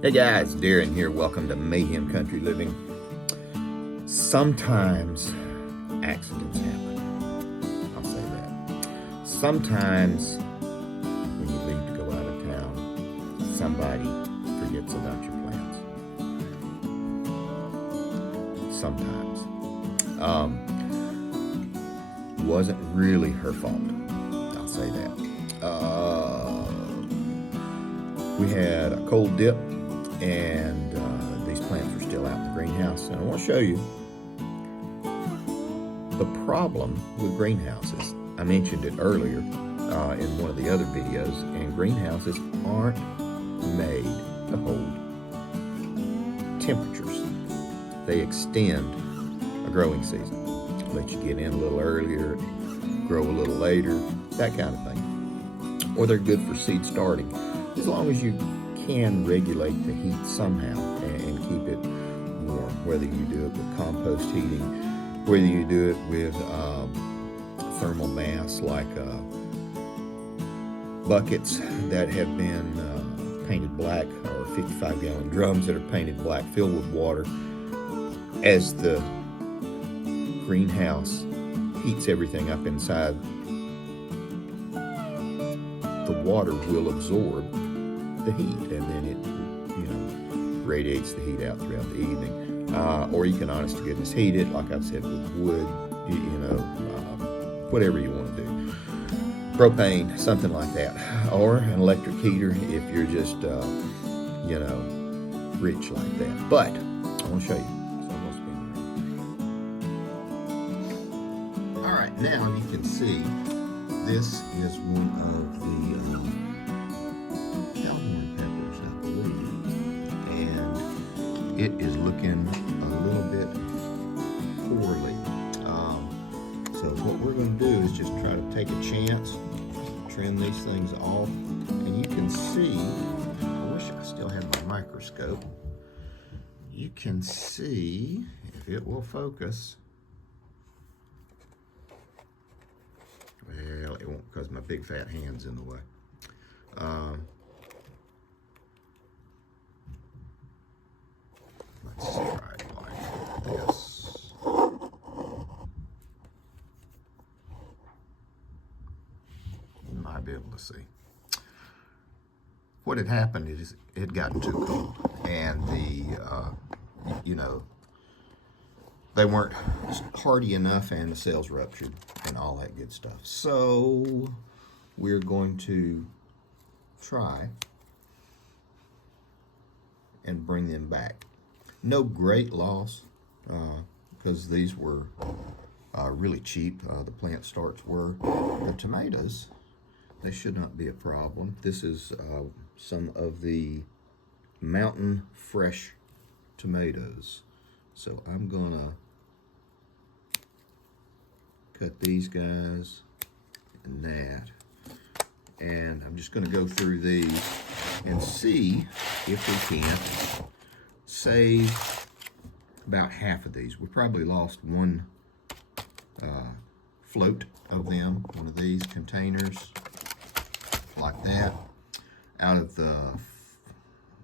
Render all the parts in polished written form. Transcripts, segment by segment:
Hey guys, Darren here. Welcome to Mayhem Country Living. Sometimes accidents happen. I'll say that. Sometimes when you leave to go out of town, somebody forgets about your plans. Sometimes. Wasn't really her fault. I'll say that. We had a cold dip, and these plants are still out in the greenhouse. And I want to show you the problem with greenhouses. I mentioned it earlier in one of the other videos, and greenhouses aren't made to hold temperatures. They extend a growing season. Let you get in a little earlier, grow a little later, that kind of thing. Or they're good for seed starting, as long as you can regulate the heat somehow and keep it warm, whether you do it with compost heating, whether you do it with thermal mass like buckets that have been painted black, or 55-gallon drums that are painted black filled with water. As the greenhouse heats everything up inside, the water will absorb the heat, and then it radiates the heat out throughout the evening. Or you can, honest to goodness, heat it, like I've said, with wood, whatever you want to do. Propane, something like that. Or an electric heater if you're just, rich like that. But I want to show you. So I'm going to spin it around. All right, now you can see this is one of the Hellhorn peppers, I believe, and it is looking a little bit poorly. So what we're going to do is just try to take a chance, trim these things off, and you can see, I wish I still had my microscope, you can see, if it will focus, well, it won't because my big fat hand's in the way. Let's try it like this. You might be able to see. What had happened is it had gotten too cold, and they weren't hardy enough, and the cells ruptured and all that good stuff. So we're going to try and bring them back. No great loss, because these were really cheap. The plant starts were. The tomatoes, they should not be a problem. This is some of the Mountain Fresh tomatoes. So I'm gonna cut these guys and that. And I'm just gonna go through these and see if we can't save about half of these. We probably lost one float of them, one of these containers like that, out of the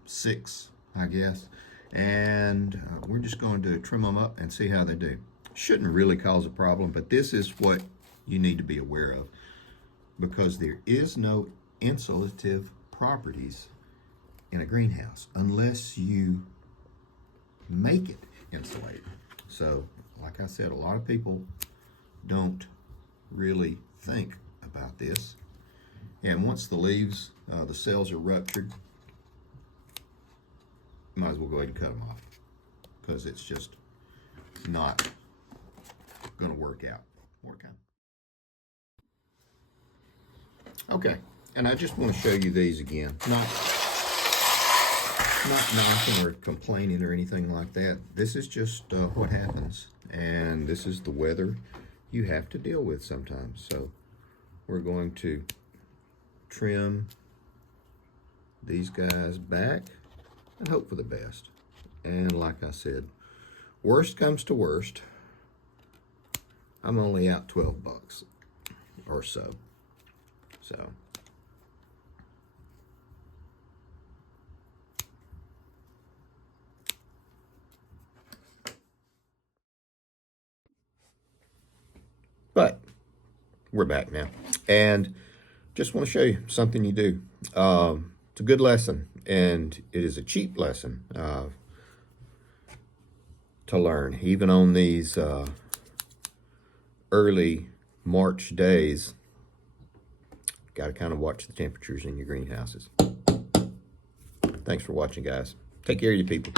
6, I guess. And we're just going to trim them up and see how they do. Shouldn't really cause a problem, but this is what you need to be aware of, because there is no insulative properties in a greenhouse unless you make it insulated. So, like I said, a lot of people don't really think about this. And once the leaves, the cells are ruptured, you might as well go ahead and cut them off, because it's just not going to work out. Okay, and I just want to show you these again. Not knocking or complaining or anything like that. This is just what happens, and this is the weather you have to deal with sometimes. So we're going to trim these guys back and hope for the best. And like I said, worst comes to worst, I'm only out $12 or so. So But we're back now. And just want to show you something you do. It's a good lesson, and it is a cheap lesson to learn. Even on these early March days, got to kind of watch the temperatures in your greenhouses. Thanks for watching, guys. Take care of you people.